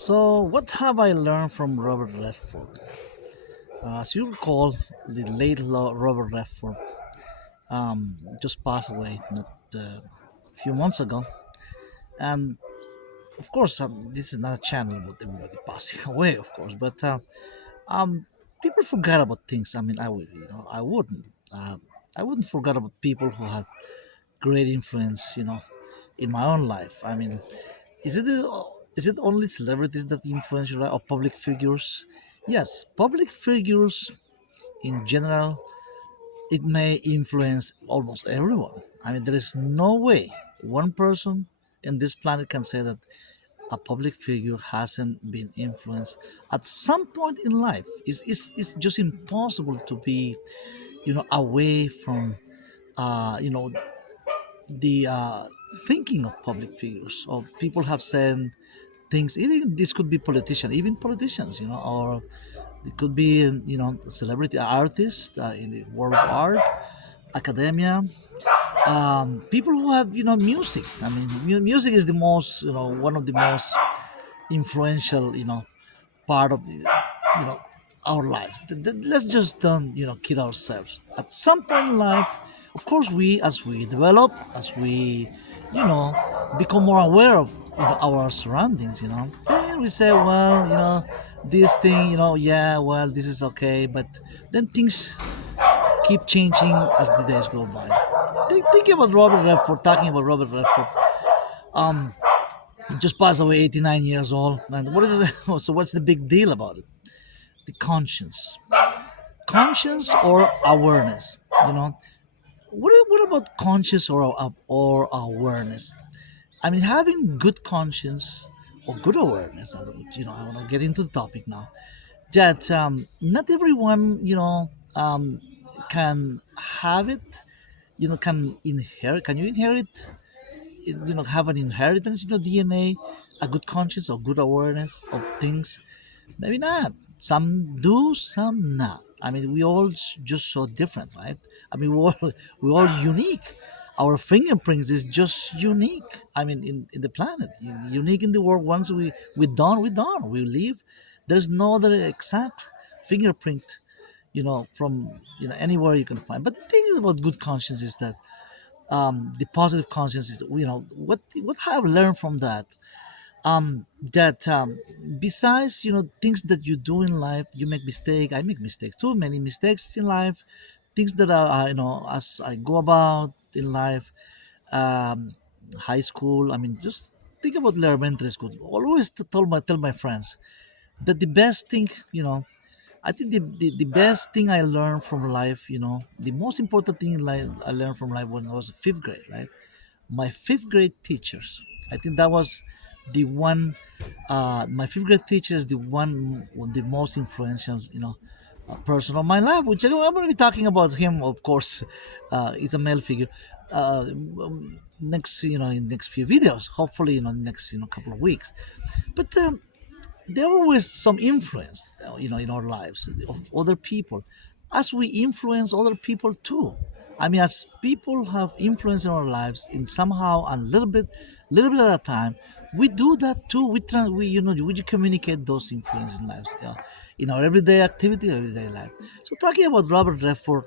So, what have I learned from Robert Redford? As you recall, the late Robert Redford just passed away not a few months ago, and of course, this is not a channel about everybody passing away, of course, but um, people forget about things. I mean, I wouldn't. I wouldn't forget about people who had great influence, in my own life. I mean, is it is it only celebrities that influence your life or public figures? Yes, public figures in general, it may influence almost everyone. I mean, there is no way one person in this planet can say that a public figure hasn't been influenced at some point in life. It's just impossible to be, away from, you know, the thinking of public figures. Or people have said things. Even this could be politician, even politicians, or it could be, celebrity artists in the world of art, academia, people who have, music. I mean, music is the most, one of the most influential, part of the, our life. Let's just don't, kid ourselves. At some point in life, of course, as we develop, as we, you know, become more aware of, our surroundings, then we say, well, this thing, yeah, well, this is okay, but then things keep changing as the days go by. Think about Robert Redford. Talking about Robert Redford, um, he just passed away, 89 years old. And what is it? So what's the big deal about it? The conscience or awareness. You know, what about conscious or awareness? I mean, having good conscience or good awareness. I want to get into the topic now. That not everyone, can have it. Can inherit. Can you inherit? Have an inheritance in your DNA, a good conscience or good awareness of things. Maybe not. Some do, some not. I mean, we all just so different, right? I mean, we're all unique. Our fingerprints is just unique. I mean, in the planet, unique in the world. Once we done. We live. There's no other exact fingerprint, from anywhere you can find. But the thing about good conscience is that the positive conscience is, what I've learned from that, that besides, things that you do in life, you make mistake, I make mistakes too, many mistakes in life, things that are, as I go about in life, um, high school, I mean, just think about elementary school. Always to tell my friends that the best thing, I think the best thing I learned from life, the most important thing in life I learned from life when I was fifth grade, right? My fifth grade teachers. I think that was the one. My fifth grade teacher is the most influential, person of my life. Which I'm going to be talking about him, of course. He's a male figure. Next, in next few videos, hopefully, next, couple of weeks. But there always some influence, in our lives of other people, as we influence other people too. I mean, as people have influence in our lives in somehow a little bit at a time, we do that too. We communicate those influences in lives, in our everyday activity, everyday life. So talking about Robert Redford,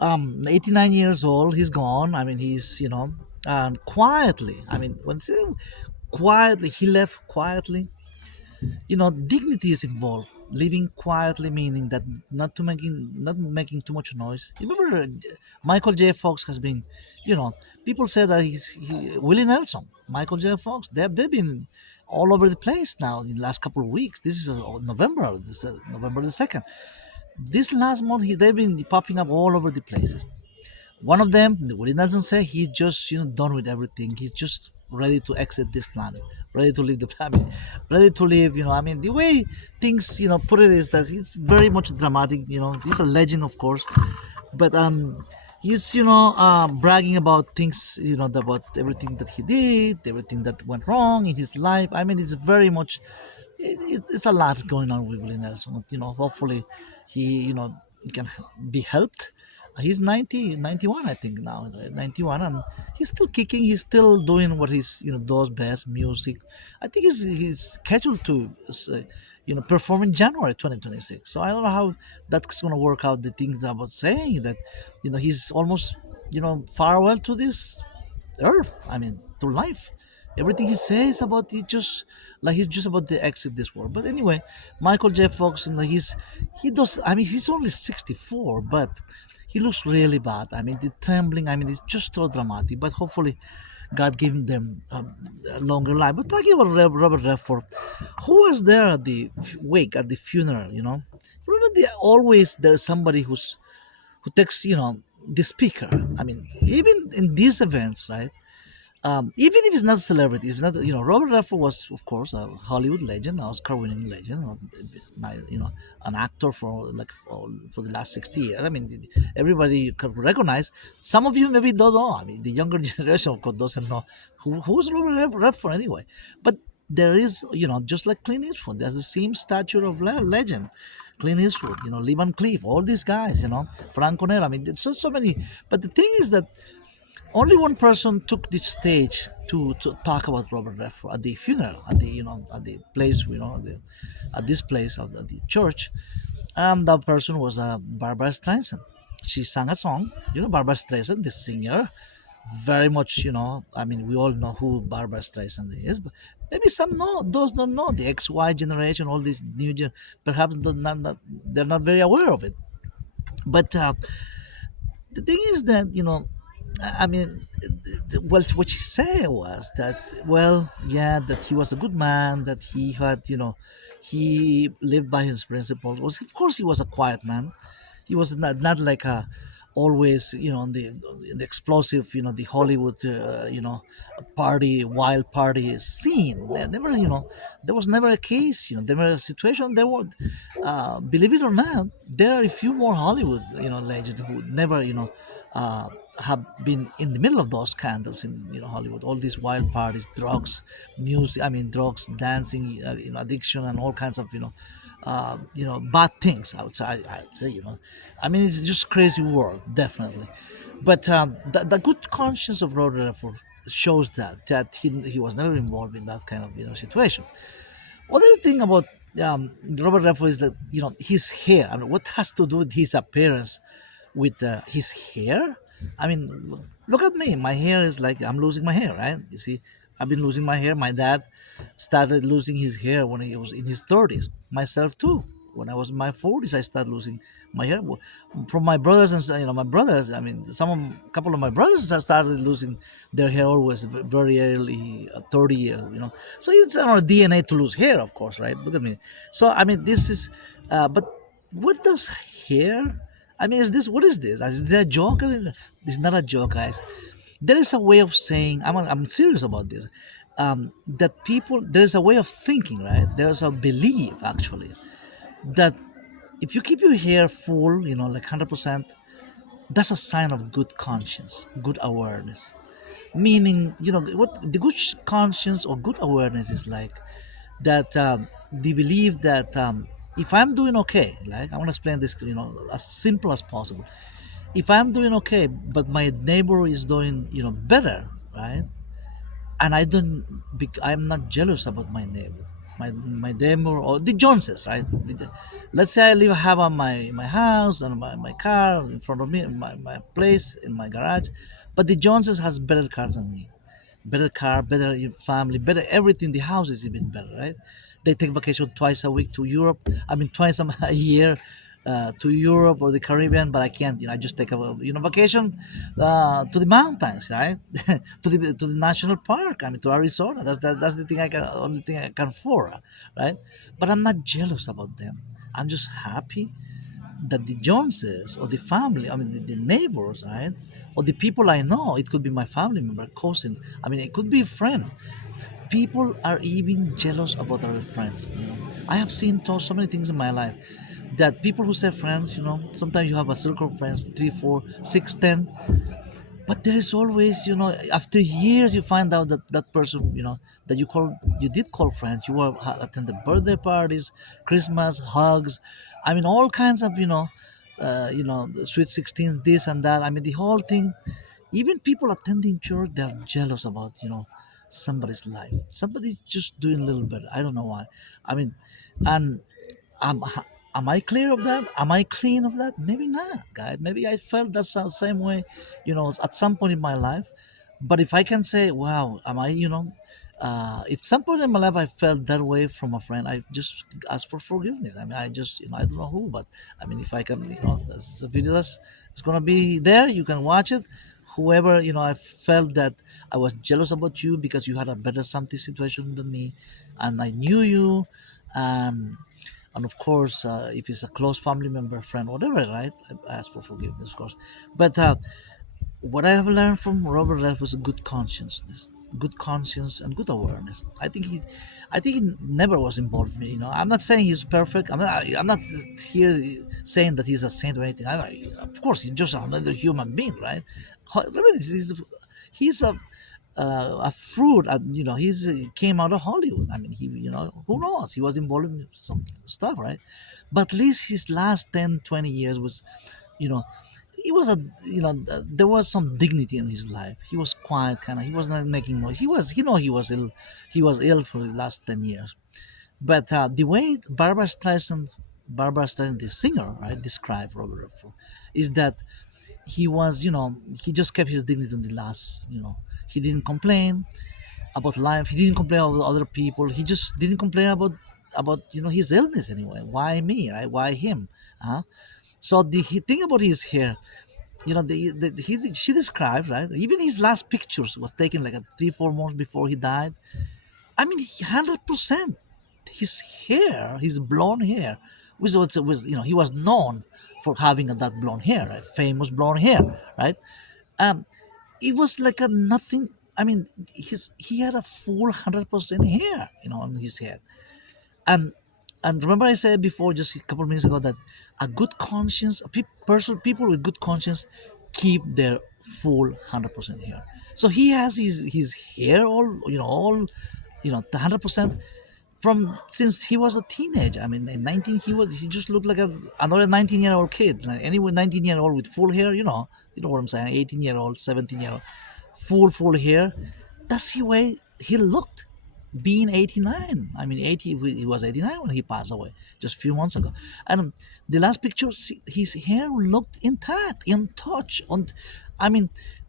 89 years old, he's gone. I mean, he's, and quietly, I mean, quietly, he left quietly. Dignity is involved. Living quietly, meaning that not making too much noise. You remember, Michael J. Fox has been, people say that Willie Nelson, Michael J. Fox. They've been all over the place now in the last couple of weeks. This is November. This is November the 2nd. This last month, they've been popping up all over the places. One of them, what he doesn't say, he's just, done with everything. He's just ready to exit this planet, ready to leave the planet, ready to leave. I mean, the way things, put it is that he's very much dramatic. He's a legend, of course, but he's, bragging about things, about everything that he did, everything that went wrong in his life. I mean, it's very much, it's a lot going on with Willie Nelson. Hopefully, he, he can be helped. He's 90, 91, I think now, 91, and he's still kicking. He's still doing what he's does best, music. I think he's scheduled to perform in January 2026. So I don't know how that's going to work out. The things about saying that he's almost farewell to this earth. I mean, to life. Everything he says about it just like he's just about to exit this world. But anyway, Michael J. Fox, he does. I mean, he's only 64, but he looks really bad. I mean, the trembling. I mean, it's just so dramatic. But hopefully, God gave them a longer life. But talking about Robert Redford, who was there at the wake, at the funeral? Remember, always there's somebody who takes the speaker. I mean, even in these events, right? Even if it's not a celebrity, it's not Robert Redford was of course a Hollywood legend, Oscar-winning legend, an actor for the last 60 years. I mean, everybody can recognize. Some of you maybe don't know. I mean, the younger generation of course doesn't know who's Robert Redford anyway. But there is, just like Clint Eastwood, there's the same stature of legend. Clint Eastwood, Lee Van Cleef, all these guys, Franco Nero. I mean, there's so many. But the thing is that only one person took the stage to talk about Robert Redford at the funeral, at the at the place, at this place of the church, and that person was Barbara Streisand. She sang a song, Barbara Streisand, the singer, very much, I mean, we all know who Barbara Streisand is, but maybe some know, those don't know, the XY generation, all these perhaps they're not very aware of it. But the thing is that I mean, well, what she said was that, well, yeah, that he was a good man, that he had, he lived by his principles. Was of course he was a quiet man. He was not like a always, the explosive, the Hollywood, party, wild party scene. Never, there was never a case, there were a situation. There were, believe it or not, there are a few more Hollywood, legends who never, uh, have been in the middle of those scandals in Hollywood. All these wild parties, drugs, music. I mean, drugs, dancing, addiction, and all kinds of bad things. I'd say I mean, it's just crazy world, definitely. But the good conscience of Robert Redford shows that he was never involved in that kind of situation. Other thing about Robert Redford is that his hair. I mean, what has to do with his appearance with his hair? I mean, look at me. My hair is like I'm losing my hair, right? You see, I've been losing my hair. My dad started losing his hair when he was in his 30s. Myself too. When I was in my 40s, I started losing my hair. From my brothers and my brothers. I mean, a couple of my brothers have started losing their hair always very early, 30 years. So it's on our DNA to lose hair, of course, right? Look at me. So I mean, this is, but what does hair? I mean, is this what is this? Is this a joke? I mean, it's not a joke, guys. There is a way of saying. I'm serious about this. That people there is a way of thinking, right? There is a belief actually that if you keep your hair full, like 100%, that's a sign of good conscience, good awareness. Meaning, what the good conscience or good awareness is like that the belief that if I'm doing okay, like I want to explain this, as simple as possible. If I'm doing okay, but my neighbor is doing, better, right? And I'm not jealous about my neighbor, my neighbor or the Joneses, right? Let's say have my house and my car in front of me, my place in my garage, but the Joneses has better car than me, better car, better family, better everything. The house is even better, right? They take vacation twice a week to Europe. I mean, twice a year to Europe or the Caribbean, but I can't. I just take a vacation to the mountains, right? To the national park. I mean, to Arizona. That's the thing only thing I can afford, right? But I'm not jealous about them. I'm just happy that the Joneses or the family, I mean the neighbors, right? Or the people I know, it could be my family member, cousin, I mean it could be a friend. People are even jealous about our friends. I have seen so many things in my life that people who say friends, sometimes you have a circle of friends, three, four, six, 10, but there is always, after years you find out that that person, that you did call friends, you were attended birthday parties, Christmas, hugs, I mean all kinds of, the Sweet 16, this and that. I mean, the whole thing. Even people attending church, they're jealous about somebody's life. Somebody's just doing a little better. I don't know why. I mean, and am am I clear of that? Am I clean of that? Maybe not, guys. Maybe I felt that same way, at some point in my life. But if I can say, wow, am I, if some point in my life I felt that way from a friend, I just ask for forgiveness. I mean, I just, I don't know who, but I mean, if I can, that's the video that's it's gonna be there. You can watch it. Whoever, I felt that I was jealous about you because you had a better something situation than me, and I knew you, and of course, if it's a close family member, friend, whatever, right? I ask for forgiveness, of course. But what I have learned from Robert Redford was good consciousness, good conscience, and good awareness. I think he never was involved in me. I'm not saying he's perfect. I'm not here saying that he's a saint or anything. Of course, he's just another human being, right? Remember, he's a fruit. He came out of Hollywood. I mean, who knows? He was involved in some stuff, right? But at least his last 10, 20 years was, you know, he was there was some dignity in his life. He was quiet, kind of. He was not making noise. He was ill. He was ill for the last 10 years. But the way Barbara Streisand, the singer, right, described Robert Redford, is that he just kept his dignity in the last. He didn't complain about life. He didn't complain about other people. He just didn't complain about his illness anyway. Why me, right? Why him? Huh? So the thing about his hair, she described, right, even his last pictures was taken like 3 4 months before he died. I mean, 100% his hair, his blonde hair, he was known for having that blonde hair, right? Famous blonde hair, right? um it was like a nothing. I mean, he had a full 100% hair, on his head. And and remember I said before, just a couple of minutes ago, that a good conscience, people with good conscience keep their full 100% hair. So he has his hair all 100% from since he was a teenager. I mean, in 19, he just looked like another 19-year-old kid. Like anyway, 19-year-old with full hair, you know what I'm saying. 18-year-old, 17-year-old, full hair. That's the way he looked, being 89. I mean, he was 89 when he passed away just a few months ago. And the last picture, his hair looked intact, untouched. I mean,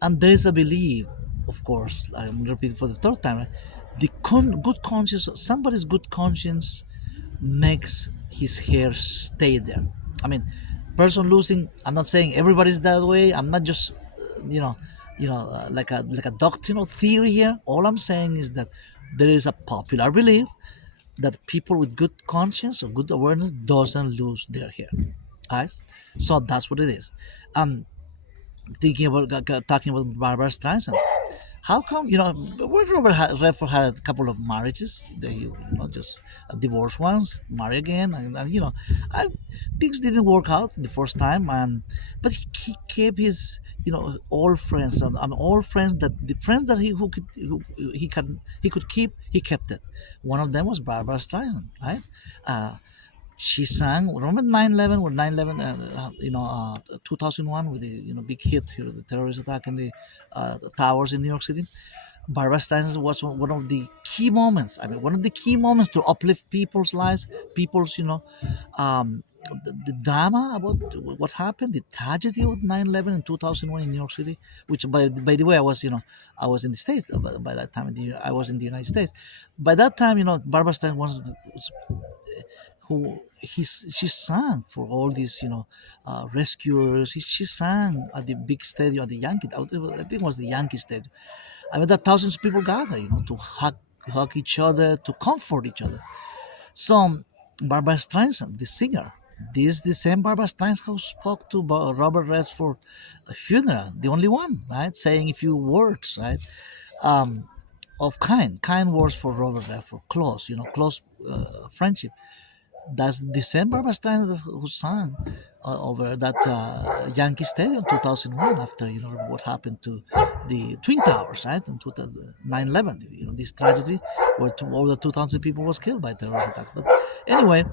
and there is a belief, of course, I'm repeating for the third time, right? Good conscience, somebody's good conscience makes his hair stay there. I mean, person losing. I'm not saying everybody's that way. I'm not just, you know, like a doctrinal theory here. All I'm saying is that there is a popular belief that people with good conscience or good awareness doesn't lose their hair. Right? So that's what it is. Um, thinking about talking about Barbara Streisand. How come, when Redford had a couple of marriages, just divorced once, marry again, and things didn't work out the first time, but he kept his, old friends, and all friends, that the friends that he could keep, he kept it. One of them was Barbara Streisand, right? Uh, she sang. Remember 9/11, when 9/11, 2001, with the big hit here, the terrorist attack in the towers in New York City. Barbara Streisand was one of the key moments. I mean, one of the key moments to uplift people's lives, um, the drama about what happened, the tragedy of 9/11 in 2001 in New York City. Which, by the way, I was in the States by that time. I was in the United States. By that time, Barbara Streisand was who she sang for all these rescuers. She sang at the big stadium at the Yankee. I think it was the Yankee Stadium. I mean, that thousands of people gather, to hug each other, to comfort each other. So Barbara Streisand, the singer, this the same Barbara Streisand who spoke to Robert Redford a funeral, the only one, right, saying a few words, right, um, of kind words for Robert Redford, close friendship. That's December Bastard who sang over that Yankee Stadium 2001, after what happened to the Twin Towers, right, in 9/11. This tragedy where over 2,000 people was killed by terrorist attack. But anyway,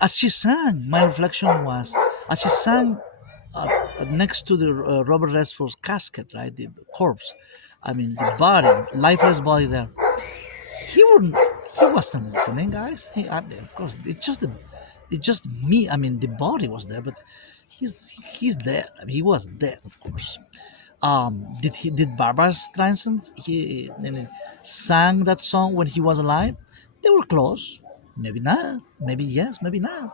as she sang, my reflection was, As she sang next to the Robert Redford's casket, right, the corpse. I mean, the body, lifeless body there. He wouldn't. He wasn't listening, guys. I mean, of course, it's just me. I mean, the body was there, but he's dead. I mean, he was dead, of course. Did Barbara Streisand sang that song when he was alive? They were close. Maybe not. Maybe yes. Maybe not.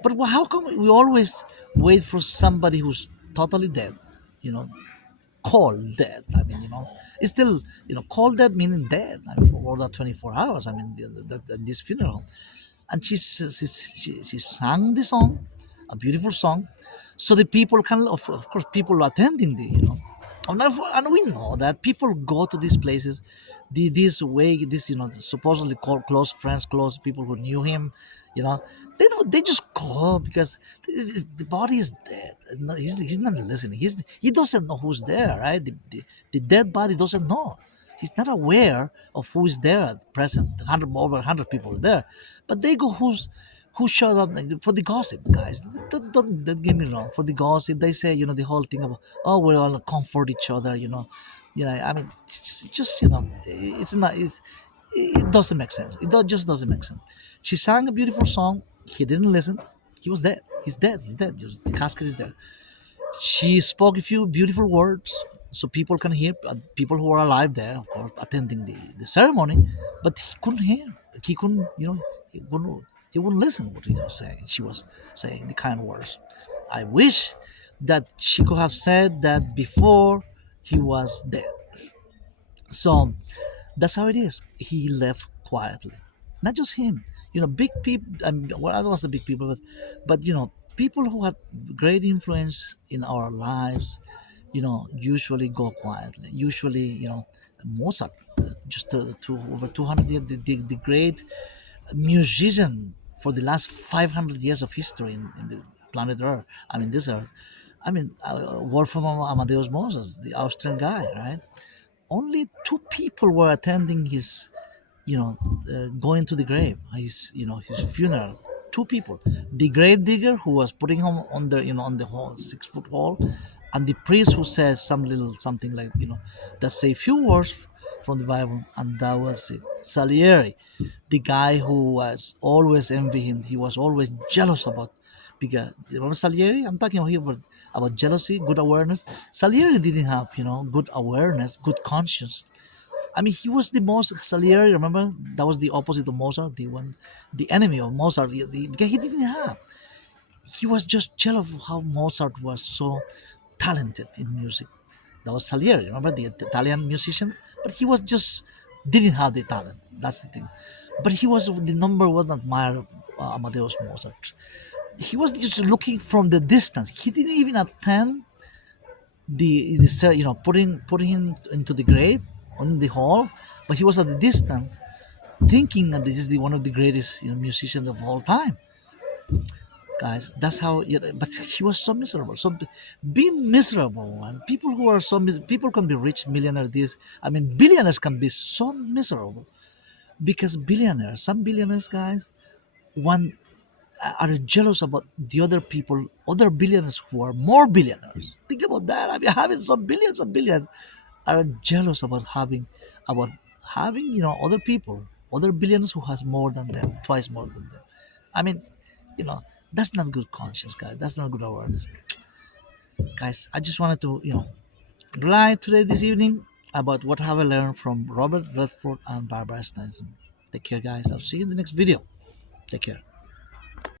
But how come we always wait for somebody who's totally dead? You know, cold dead. I mean, it's still, cold dead meaning dead. I mean, for more than 24 hours. I mean, this funeral. And she sang the song, a beautiful song, so the people can, of course, people attending and we know that people go to these places, this way, this, supposedly close friends, close people who knew him, you know, they just go because the body is dead. No, he's not listening. He doesn't know who's there, right? The dead body doesn't know. He's not aware of who is there at present. Over 100 people are there, but they go who showed up, like, for the gossip, guys. Don't get me wrong. For the gossip, they say, the whole thing about, oh, we're all comfort each other, I mean, just, it's not. It doesn't make sense. Just doesn't make sense. She sang a beautiful song. He didn't listen. He was dead. He's dead. He's dead. The casket is there. She spoke a few beautiful words so people can hear, people who are alive there, of course, attending the ceremony, but he couldn't hear. He couldn't, he wouldn't listen what he was saying. She was saying the kind words. I wish that she could have said that before he was dead. So that's how it is. He left quietly. Not just him. Big people. Well, I don't want to say big people, but people who had great influence in our lives, usually go quietly. Usually, Mozart, just over 200 years, the great musician for the last 500 years of history in the planet Earth. I mean, this Earth. I mean, word from Amadeus Mozart, the Austrian guy, right? Only two people were attending his, going to the grave, his funeral. Two people: the grave digger who was putting him on the, on the hall, 6 foot hall, and the priest who says some little something like, that say few words from the Bible, and that was it. Salieri, the guy who was always envy him, he was always jealous about, because you remember Salieri? I'm talking about here about jealousy, good awareness. Salieri didn't have, good awareness, good conscience. I mean, he was the most Salieri. Remember, that was the opposite of Mozart, the enemy of Mozart. Because he didn't have. He was just jealous of how Mozart was so talented in music. That was Salieri. Remember, the Italian musician, but he was just didn't have the talent. That's the thing. But he was the number one admirer of Amadeus Mozart. He was just looking from the distance. He didn't even attend putting him into the grave on the hall, but he was at the distance, thinking that this is one of the greatest, musicians of all time, guys. That's how. But he was so miserable. So being miserable, and people who are people can be rich, millionaires. I mean, billionaires can be so miserable because some billionaires, guys, want are jealous about the other people, other billionaires who are more billionaires. Think about that. I mean, having some billions of billions are jealous about having, other people, other billionaires who has more than them, twice more than them. I mean, that's not good conscience, guys. That's not good awareness, guys. I just wanted to, lie today this evening about what have I learned from Robert Redford and Barbara Streisand. Take care, guys. I'll see you in the next video. Take care.